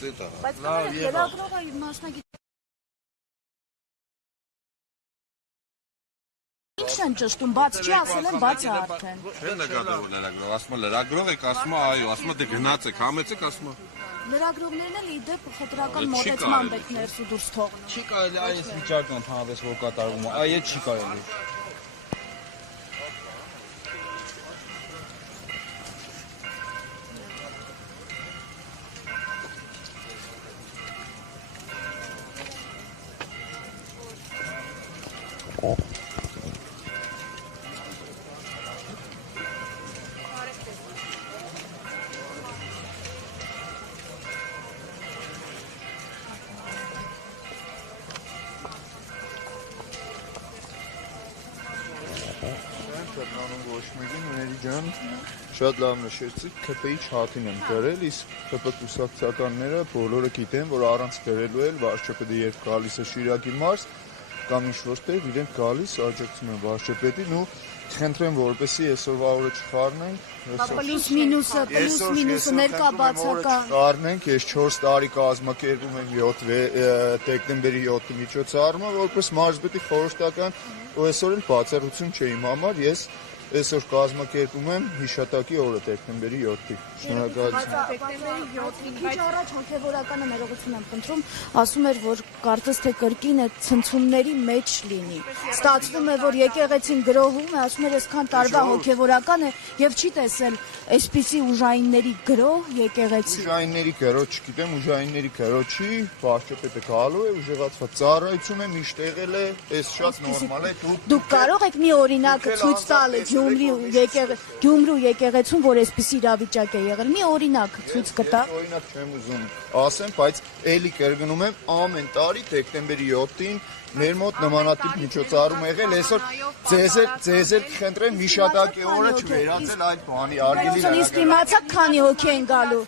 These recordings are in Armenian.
Բայց լրագրողը մասնագետ Ինչն են ճշտում, բաց չի ասել են, բաց է արդեն։ Չէ նկատել որ լրագրող, ասում է լրագրող եք, ասում է այո, ասում է դե գնացեք, համեցեք, ասում է։ Լրագրողներն էլ իդեպ խտրական մոտեցման պետք ներս ու դուրս թողնում։ Չի կարելի այս վիճակը ընդհանրապես որ կատարվում է, այո չի կարելի։ Շատ լավ նշեցիք, ՔՊ-ի չաթին եմ գրել, իսկ ՔՊ կուսակցականները բոլորը գիտեն, որ առանց գրելու էլ վարչապետը երբ գալիս է Շիրակի մարզ կամ ինչ-որ տեղ իրենք գալիս աջակցում են վարչապետին ու խնդրեմ որպեսզի այսօրվա օրը չխառնենք, Պլյուս մինուսը ներկա բացական չխառնենք, ես 4 տարի կազմակերպում եմ 7 դեկտեմբերի 7-ի միջոցառումը, որպես մարզպետի խորհրդական ու այսօր էլ բացառություն չէ իմ համար, ես այսօր կազմակերպում եմ հիշատակի օրը դեկտեմբերի 7-ի։ Շնորհակալություն։ Քիչ առաջ հոգևորականը ներողություն եմ խնդրում, ասում էր, որ կարծես թե կրկին է ցնցումների մեջ լինի։ Ստացվում է, որ եկեղեցին գրոհում է, ասում էր, այսքան տարվա հոգևորական է եւ չի տեսել այսպիսի ուժայինների գրոհ եկեղեցի։ Ուժայինների գրոհ չգիտեմ, ուժայինների գրոհ չի, վարչապետը գալու է, ուժեղացված ծառայություն է, միշտ եղել է, այս շատ նորմալ է։ Դուք կարող եք մի օրինակ ցույց տալ Գյումրու եկեղեցուն, որ այսպիսի իրավիճակ է եղել։ Մի օրինակ ցույց կտա։ Օրինակ չեմ ուզում ասեմ, բայց էլի կրկնում եմ, ամեն տարի դեկտեմբերի 7-ին մեր մոտ նմանատիպ միջոցառում եղել, այսօր ձեզ էլ կխնդրեմ հիշատակի օրը չվերածել այդ բանի արգելի Իսկ իմացաք քանի հոգի են գալու։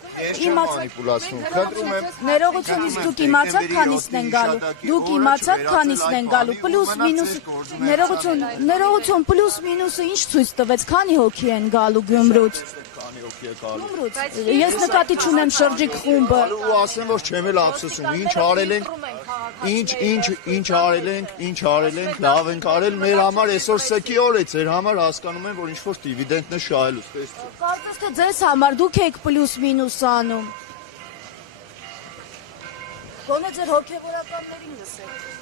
Մանիպուլացիոն, խնդրում եմ։ Ներողություն, իսկ դուք իմացաք քանիսն են գալու։ Դուք իմացաք քանիսն են գալու։ Պլյուս մինուս ներողություն, պլյուս մինուսը ինչ ցույց տվեց, քանի հոգի են գալու Գյումրուց։ Գյումրուց։ Ես նկատի չունեմ շրջիկ խումբը։ Ու ասեմ, որ չեմ էլ ափսոսում, ինչ արել ենք, լավ ենք արել, մեր համար այսօր սեքի օր է, ձեր համար հասկանում եմ, որ ինչ-որ դիվիդենտն է շահելուց, տեսեք։ Կարծես թե ձեզ համար դուք եք պլյուս մինուս անում։ Գոնե ձեր հոգևորականներին լսեք։